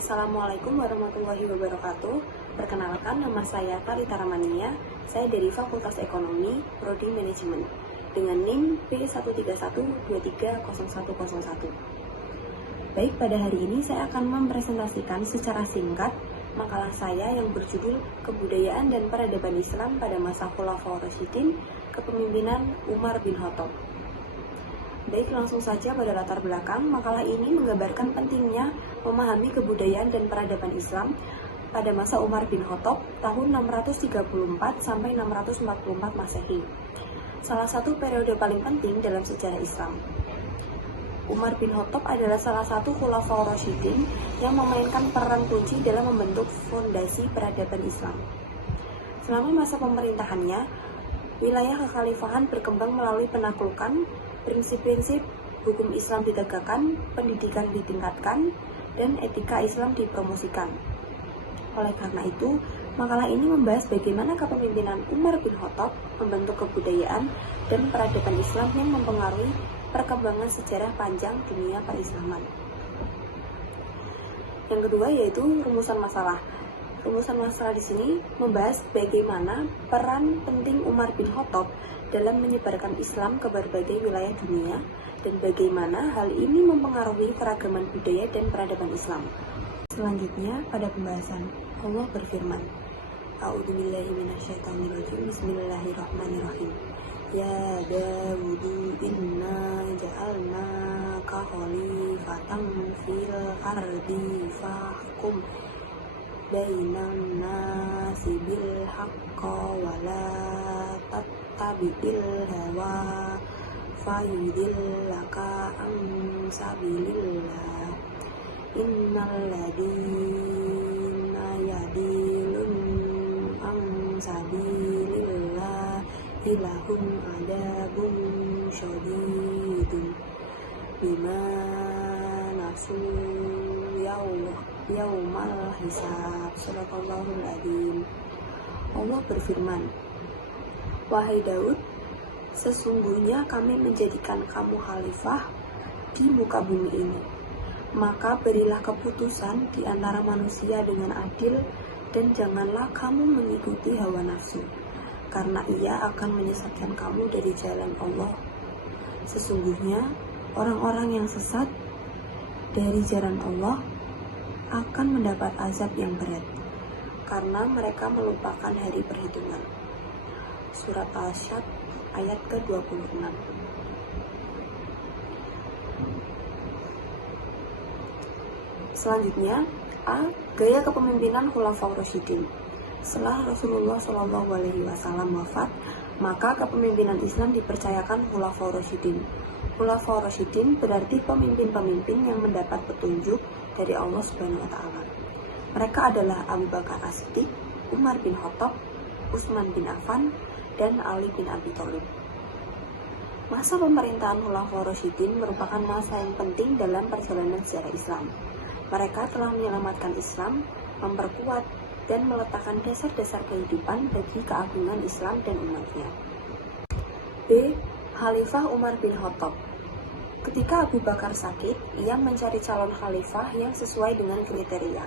Assalamualaikum warahmatullahi wabarakatuh. Perkenalkan, nama saya Talita Ramania. Saya dari Fakultas Ekonomi, Prodi Manajemen, dengan NIM P131230101. Baik, pada hari ini saya akan mempresentasikan secara singkat makalah saya yang berjudul Kebudayaan dan Peradaban Islam pada Masa Khulafaur Rasyidin, Kepemimpinan Umar bin Khattab. Baik, langsung saja pada latar belakang. Makalah ini menggambarkan pentingnya memahami kebudayaan dan peradaban Islam pada masa Umar bin Khattab tahun 634 sampai 644 Masehi. Salah satu periode paling penting dalam sejarah Islam. Umar bin Khattab adalah salah satu Khulafaur Rasyidin yang memainkan peran kunci dalam membentuk fondasi peradaban Islam. Selama masa pemerintahannya, wilayah kekhalifahan berkembang melalui penaklukan, prinsip-prinsip hukum Islam ditegakkan, pendidikan ditingkatkan, dan etika Islam dipromosikan. Oleh karena itu, makalah ini membahas bagaimana kepemimpinan Umar bin Khattab membentuk kebudayaan dan peradaban Islam yang mempengaruhi perkembangan sejarah panjang dunia perislaman. Yang kedua yaitu rumusan masalah. Rumusan masalah di sini membahas bagaimana peran penting Umar bin Khattab dalam menyebarkan Islam ke berbagai wilayah dunia dan bagaimana hal ini mempengaruhi keragaman budaya dan peradaban Islam. Selanjutnya pada pembahasan, Allah berfirman, A'udzubillahi minasyaitonirrajim, Bismillahirrahmanirrahim. Ya Dawudu inna ja'alnaka khalifatan fil ardi fahkum bainan nasi bil haqqa wa la tattabi'il hawa fayudillaka an sabilillah innal ladina yadilun an sabilillah ilahum adabun syadidun bima nasu yaumal hisab. Sadaqallahul adzim. Allah berfirman, Wahai Daud, sesungguhnya kami menjadikan kamu khalifah di muka bumi ini. Maka berilah keputusan di antara manusia dengan adil dan janganlah kamu mengikuti hawa nafsu, karena ia akan menyesatkan kamu dari jalan Allah. Sesungguhnya orang-orang yang sesat dari jalan Allah akan mendapat azab yang berat karena mereka melupakan hari perhitungan. Surat Al-Syad ayat ke-26. Selanjutnya, A. Gaya kepemimpinan Khulafaur Rasyidin. Setelah Rasulullah SAW wafat, maka kepemimpinan Islam dipercayakan Khulafaur Rasyidin. Khulafaur Rasyidin berarti pemimpin-pemimpin yang mendapat petunjuk dari Allah Subhanahu wa Ta'ala. Mereka adalah Abu Bakar As-Siddiq, Umar bin Khattab, Utsman bin Affan, dan Ali bin Abi Thalib. Masa pemerintahan Khulafaur Rasyidin merupakan masa yang penting dalam perjalanan sejarah Islam. Mereka telah menyelamatkan Islam, memperkuat, dan meletakkan dasar-dasar kehidupan bagi keagungan Islam dan umatnya. B. Khalifah Umar bin Khattab. Ketika Abu Bakar sakit, ia mencari calon khalifah yang sesuai dengan kriteria,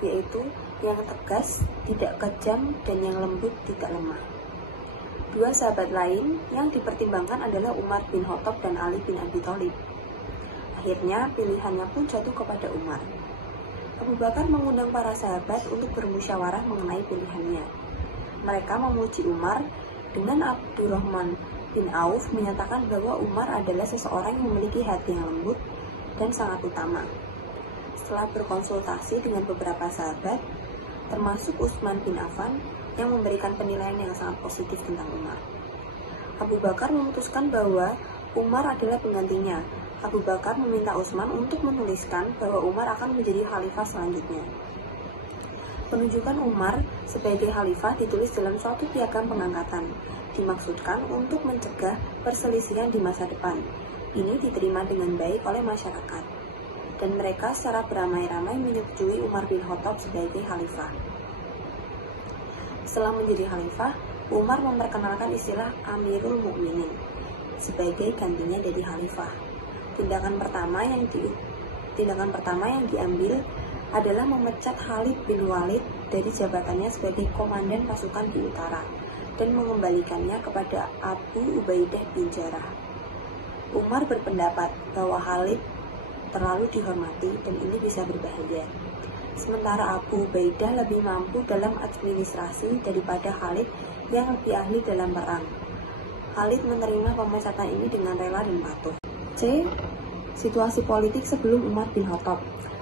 yaitu yang tegas, tidak kejam, dan yang lembut, tidak lemah. Dua sahabat lain yang dipertimbangkan adalah Umar bin Khattab dan Ali bin Abi Thalib. Akhirnya, pilihannya pun jatuh kepada Umar. Abu Bakar mengundang para sahabat untuk bermusyawarah mengenai pilihannya. Mereka memuji Umar, dengan Abdurrahman bin Auf menyatakan bahwa Umar adalah seseorang yang memiliki hati yang lembut dan sangat utama. Setelah berkonsultasi dengan beberapa sahabat, termasuk Utsman bin Affan, yang memberikan penilaian yang sangat positif tentang Umar, Abu Bakar memutuskan bahwa Umar adalah penggantinya. Abu Bakar meminta Utsman untuk menuliskan bahwa Umar akan menjadi khalifah selanjutnya. Penunjukan Umar sebagai khalifah ditulis dalam suatu piagam pengangkatan, dimaksudkan untuk mencegah perselisihan di masa depan. Ini diterima dengan baik oleh masyarakat, dan mereka secara beramai-ramai menyetujui Umar bin Khattab sebagai khalifah. Setelah menjadi khalifah, Umar memperkenalkan istilah Amirul Mukminin sebagai gantinya dari khalifah. Tindakan pertama yang diambil adalah memecat Khalid bin Walid dari jabatannya sebagai komandan pasukan di utara dan mengembalikannya kepada Abu Ubaidah bin Jarrah. Umar berpendapat bahwa Khalid terlalu dihormati dan ini bisa berbahaya. Sementara Abu Ubaidah lebih mampu dalam administrasi daripada Khalid yang lebih ahli dalam perang. Khalid menerima pemecatan ini dengan rela dan patuh. C. Situasi politik sebelum Umar bin Khattab.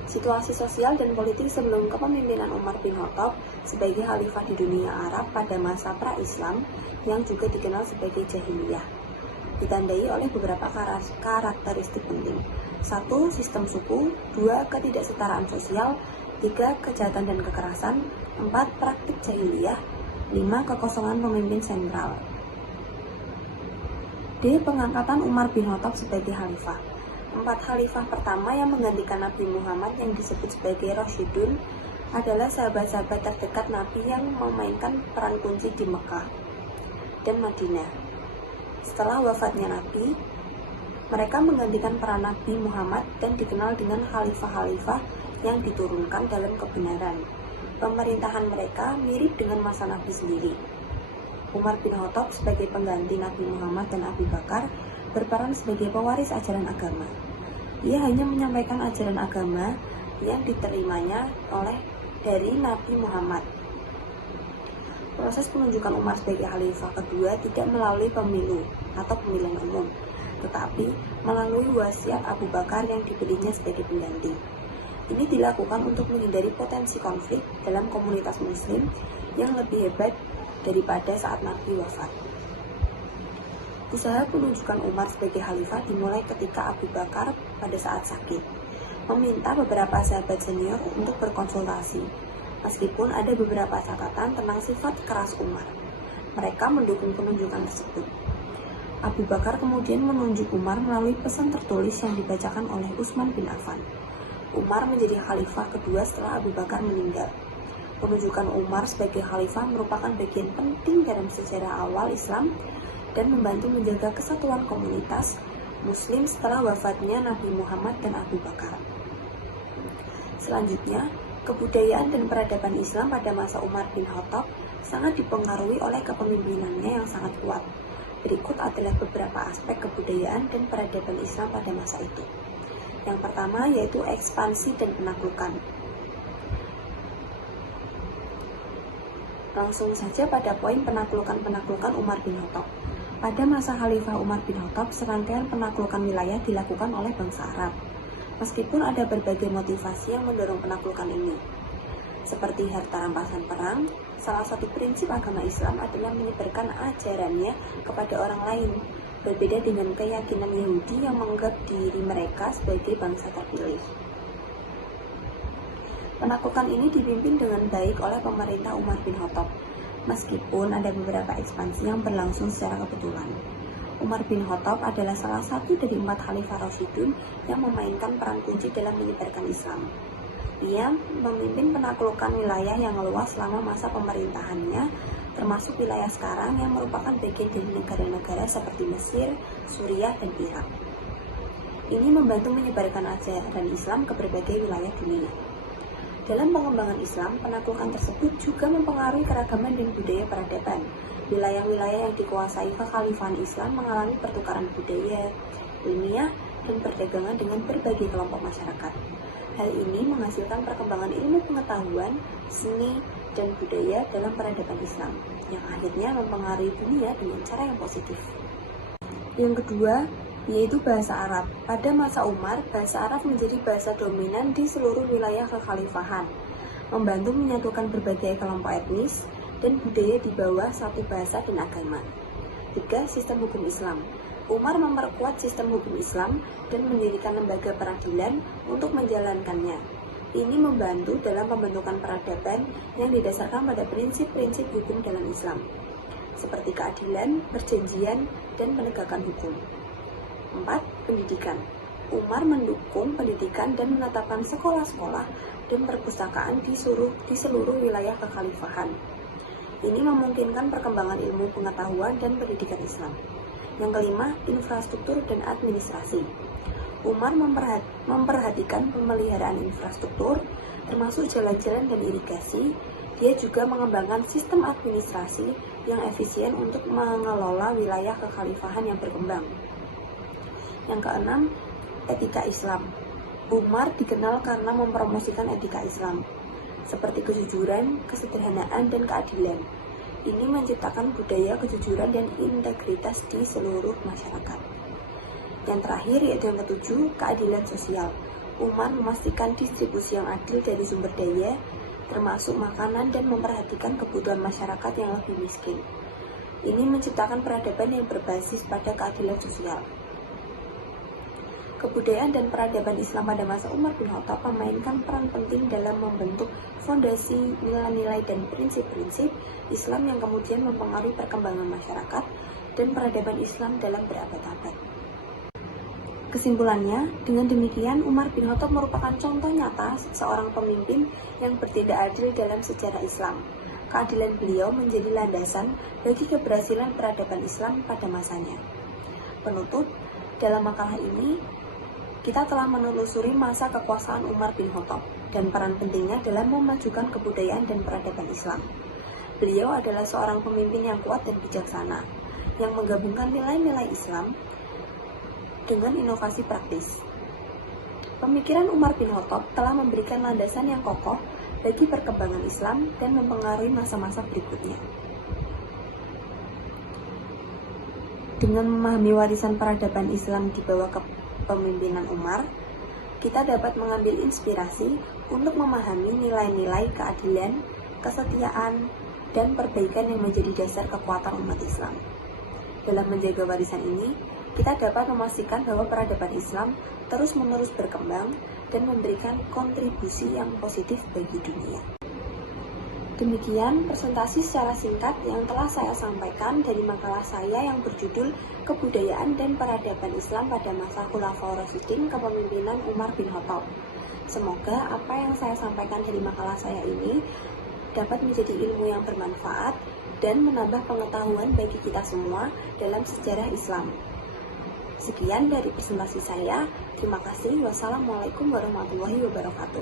Situasi sosial dan politik sebelum kepemimpinan Umar bin Khattab sebagai khalifah di dunia Arab pada masa pra-Islam yang juga dikenal sebagai jahiliyah, ditandai oleh beberapa karakteristik penting. 1. Sistem suku. 2. Ketidaksetaraan sosial. 3. Kejahatan dan kekerasan. 4. Praktik jahiliyah. 5. Kekosongan pemimpin sentral. D. Pengangkatan Umar bin Khattab sebagai khalifah. 4 khalifah pertama yang menggantikan Nabi Muhammad yang disebut sebagai Rasyidun adalah sahabat-sahabat terdekat Nabi yang memainkan peran kunci di Mekah dan Madinah. Setelah wafatnya Nabi, mereka menggantikan peran Nabi Muhammad dan dikenal dengan khalifah-khalifah yang diturunkan dalam kebenaran. Pemerintahan mereka mirip dengan masa Nabi sendiri. Umar bin Khattab sebagai pengganti Nabi Muhammad dan Abu Bakar berperan sebagai pewaris ajaran agama. Ia hanya menyampaikan ajaran agama yang diterimanya dari Nabi Muhammad. Proses penunjukan Umar sebagai khalifah kedua tidak melalui pemilu atau pemilihan umum, tetapi melalui wasiat Abu Bakar yang dipilihnya sebagai pengganti. Ini dilakukan untuk menghindari potensi konflik dalam komunitas muslim yang lebih hebat daripada saat Nabi wafat. Usaha penunjukan Umar sebagai khalifah dimulai ketika Abu Bakar pada saat sakit meminta beberapa sahabat senior untuk berkonsultasi. Meskipun ada beberapa catatan tentang sifat keras Umar, mereka mendukung penunjukan tersebut. Abu Bakar kemudian menunjuk Umar melalui pesan tertulis yang dibacakan oleh Utsman bin Affan. Umar menjadi khalifah kedua setelah Abu Bakar meninggal. Penunjukan Umar sebagai khalifah merupakan bagian penting dalam sejarah awal Islam dan membantu menjaga kesatuan komunitas Muslim setelah wafatnya Nabi Muhammad dan Abu Bakar. Selanjutnya, kebudayaan dan peradaban Islam pada masa Umar bin Khattab sangat dipengaruhi oleh kepemimpinannya yang sangat kuat. Berikut adalah beberapa aspek kebudayaan dan peradaban Islam pada masa itu. Yang pertama yaitu ekspansi dan penaklukan. Langsung saja pada poin penaklukan Umar bin Khattab. Pada masa Khalifah Umar bin Khattab, serangkaian penaklukan wilayah dilakukan oleh bangsa Arab. Meskipun ada berbagai motivasi yang mendorong penaklukan ini, seperti harta rampasan perang, salah satu prinsip agama Islam adalah menyebarkan ajarannya kepada orang lain, berbeda dengan keyakinan Yahudi yang menganggap diri mereka sebagai bangsa terpilih. Penaklukan ini dipimpin dengan baik oleh pemerintah Umar bin Khattab, meskipun ada beberapa ekspansi yang berlangsung secara kebetulan. Umar bin Khattab adalah salah satu dari 4 khalifah Rasyidun yang memainkan peran kunci dalam menyebarkan Islam. Ia memimpin penaklukan wilayah yang luas selama masa pemerintahannya, termasuk wilayah sekarang yang merupakan bagian dari negara-negara seperti Mesir, Suriah, dan Irak. Ini membantu menyebarkan ajaran Islam ke berbagai wilayah dunia. Dalam pengembangan Islam, penaklukan tersebut juga mempengaruhi keragaman dan budaya peradaban. Wilayah-wilayah yang dikuasai kekhalifahan Islam mengalami pertukaran budaya, ilmiah, dan perdagangan dengan berbagai kelompok masyarakat. Hal ini menghasilkan perkembangan ilmu pengetahuan, seni, dan budaya dalam peradaban Islam, yang akhirnya mempengaruhi dunia dengan cara yang positif. Yang kedua, yaitu bahasa Arab. Pada masa Umar, bahasa Arab menjadi bahasa dominan di seluruh wilayah kekhalifahan, membantu menyatukan berbagai kelompok etnis dan budaya di bawah satu bahasa dan agama. 3. Sistem hukum Islam. Umar memperkuat sistem hukum Islam dan mendirikan lembaga peradilan untuk menjalankannya. Ini membantu dalam pembentukan peradaban yang didasarkan pada prinsip-prinsip hukum dalam Islam, seperti keadilan, perjanjian, dan penegakan hukum. 4. Pendidikan. Umar mendukung pendidikan dan menetapkan sekolah-sekolah dan perpustakaan di seluruh wilayah kekhalifahan. Ini memungkinkan perkembangan ilmu pengetahuan dan pendidikan Islam. Yang kelima, infrastruktur dan administrasi. Umar memperhatikan pemeliharaan infrastruktur, termasuk jalan-jalan dan irigasi. Dia juga mengembangkan sistem administrasi yang efisien untuk mengelola wilayah kekhalifahan yang berkembang. Yang keenam, etika Islam. Umar dikenal karena mempromosikan etika Islam, seperti kejujuran, kesederhanaan, dan keadilan. Ini menciptakan budaya kejujuran dan integritas di seluruh masyarakat. Yang terakhir yaitu yang ketujuh, keadilan sosial. Umar memastikan distribusi yang adil dari sumber daya, termasuk makanan, dan memperhatikan kebutuhan masyarakat yang lebih miskin. Ini menciptakan peradaban yang berbasis pada keadilan sosial. Kebudayaan dan peradaban Islam pada masa Umar bin Khattab memainkan peran penting dalam membentuk fondasi nilai-nilai dan prinsip-prinsip Islam yang kemudian mempengaruhi perkembangan masyarakat dan peradaban Islam dalam berabad-abad. Kesimpulannya, dengan demikian Umar bin Khattab merupakan contoh nyata seorang pemimpin yang bertindak adil dalam sejarah Islam. Keadilan beliau menjadi landasan bagi keberhasilan peradaban Islam pada masanya. Penutup, dalam makalah ini, kita telah menelusuri masa kekuasaan Umar bin Khattab dan peran pentingnya dalam memajukan kebudayaan dan peradaban Islam. Beliau adalah seorang pemimpin yang kuat dan bijaksana, yang menggabungkan nilai-nilai Islam dengan inovasi praktis. Pemikiran Umar bin Khattab telah memberikan landasan yang kokoh bagi perkembangan Islam dan mempengaruhi masa-masa berikutnya. Dengan memahami warisan peradaban Islam di bawah kepemimpinan Umar, kita dapat mengambil inspirasi untuk memahami nilai-nilai keadilan, kesetiaan, dan perbaikan yang menjadi dasar kekuatan umat Islam. Dalam menjaga warisan ini, kita dapat memastikan bahwa peradaban Islam terus-menerus berkembang dan memberikan kontribusi yang positif bagi dunia. Demikian presentasi secara singkat yang telah saya sampaikan dari makalah saya yang berjudul Kebudayaan dan Peradaban Islam pada masa Khulafaur Rasyidin kepemimpinan Umar bin Khattab. Semoga apa yang saya sampaikan dari makalah saya ini dapat menjadi ilmu yang bermanfaat dan menambah pengetahuan bagi kita semua dalam sejarah Islam. Sekian dari presentasi saya. Terima kasih. Wassalamualaikum warahmatullahi wabarakatuh.